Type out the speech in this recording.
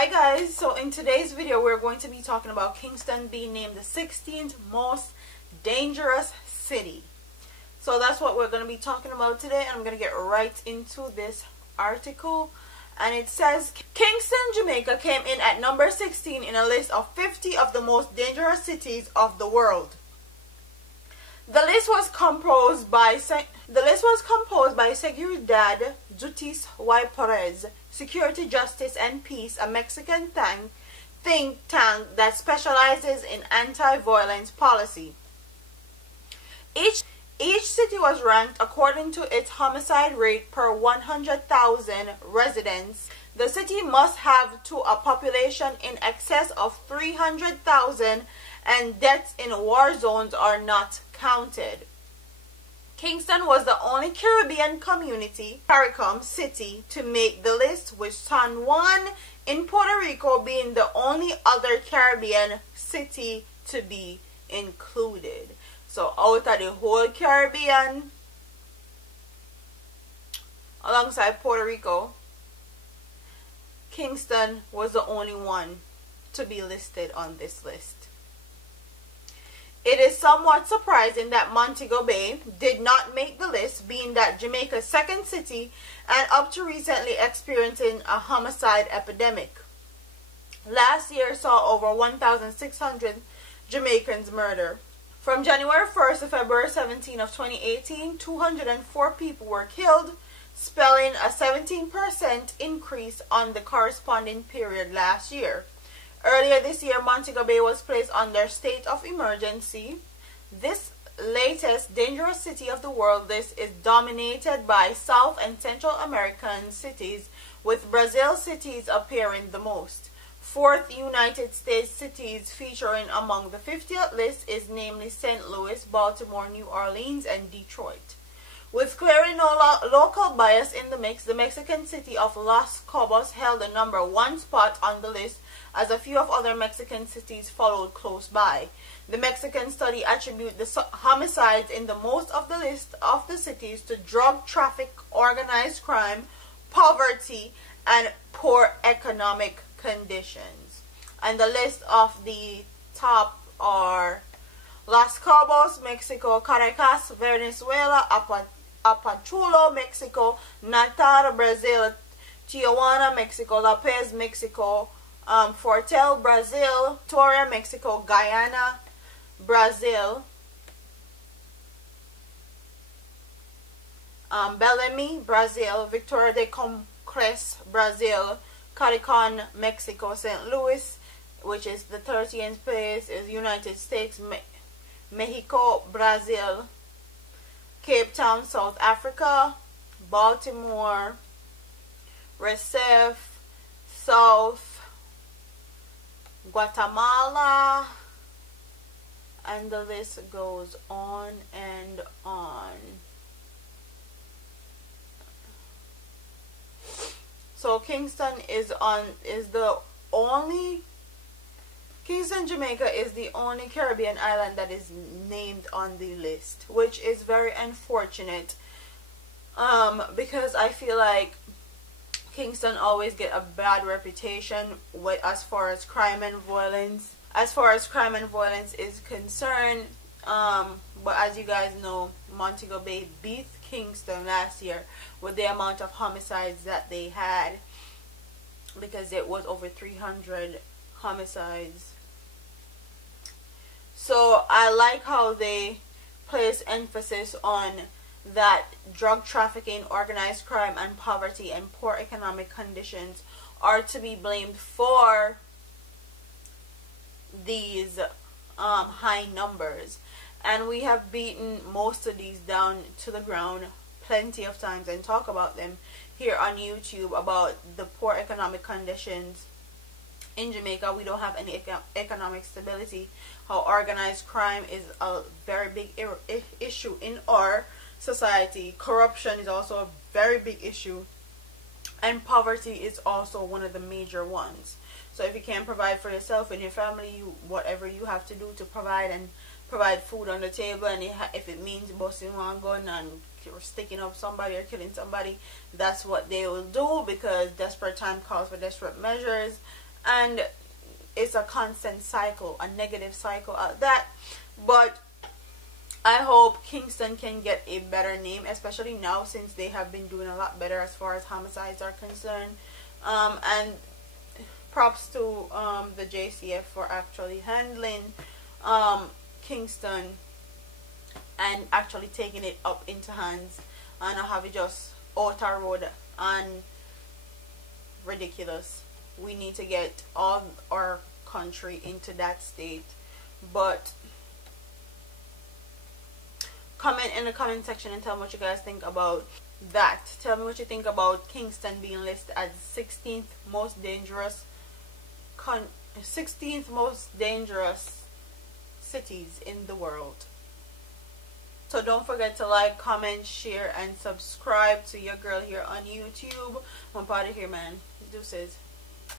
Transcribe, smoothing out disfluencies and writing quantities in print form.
Hi guys, so in today's video we're going to be talking about Kingston being named the 16th most dangerous city. So that's what we're going to be talking about today, and I'm going to get right into this article. And it says Kingston, Jamaica came in at number 16 in a list of 50 of the most dangerous cities of the world. The list was composed by Seguridad, Justice y Perez, Security, Justice and Peace, a Mexican think tank that specializes in anti-violence policy. Each city was ranked according to its homicide rate per 100,000 residents. The city must have to a population in excess of 300,000, and deaths in war zones are not counted. Kingston was the only Caribbean community, CARICOM city, to make the list, with San Juan in Puerto Rico being the only other Caribbean city to be included. So out of the whole Caribbean, alongside Puerto Rico, Kingston was the only one to be listed on this list. It is somewhat surprising that Montego Bay did not make the list, being that Jamaica's second city and up to recently experiencing a homicide epidemic. Last year saw over 1,600 Jamaicans murdered. From January 1st to February 17 of 2018, 204 people were killed, spelling a 17% increase on the corresponding period last year. Earlier this year, Montego Bay was placed under state of emergency. This latest dangerous city of the world list is dominated by South and Central American cities, with Brazil cities appearing the most. Fourth United States cities featuring among the 50th list is namely St. Louis, Baltimore, New Orleans, and Detroit. With clearly no local bias in the mix, the Mexican city of Los Cabos held the #1 spot on the list, as a few of other Mexican cities followed close by. The Mexican study attributed the homicides in the most of the list of the cities to drug traffic, organized crime, poverty, and poor economic conditions. And the list of the top are Los Cabos, Mexico; Caracas, Venezuela; Apachulo, Mexico; Natal, Brazil; Tijuana, Mexico; La Paz, Mexico; Fortel, Brazil; Victoria, Mexico; Guyana, Brazil; Belém, Brazil; Victoria de Conquest, Brazil; Caricon, Mexico; St. Louis, which is the 30th place, is United States; Mexico, Brazil; Cape Town, South Africa; Baltimore; Recife, South Guatemala, and the list goes on and on. So Kingston Kingston, Jamaica is the only Caribbean island that is named on the list, which is very unfortunate, because I feel like Kingston always get a bad reputation as far as crime and violence. Is concerned. But as you guys know, Montego Bay beat Kingston last year with the amount of homicides that they had, because it was over 300 homicides. So I like how they place emphasis on that drug trafficking, organized crime, and poverty and poor economic conditions are to be blamed for these high numbers. And we have beaten most of these down to the ground plenty of times and talk about them here on YouTube, about the poor economic conditions in Jamaica. We don't have any economic stability, how organized crime is a very big issue in our society. Corruption is also a very big issue, and poverty is also one of the major ones. So if you can't provide for yourself and your family, whatever you have to do to provide food on the table, and if it means busting one gun and sticking up somebody or killing somebody, that's what they will do, because desperate time calls for desperate measures. and it's a constant cycle, a negative cycle at that. But I hope Kingston can get a better name, especially now since they have been doing a lot better as far as homicides are concerned. And props to the JCF for actually handling Kingston and actually taking it up into hands, and not have it just out a road and ridiculous. We need to get all our country into that state. But comment in the comment section and tell me what you guys think about that. Tell me what you think about Kingston being listed as 16th most dangerous 16th most dangerous cities in the world. So don't forget to like, comment, share, and subscribe to your girl here on YouTube. I'm out of here, man. Deuces.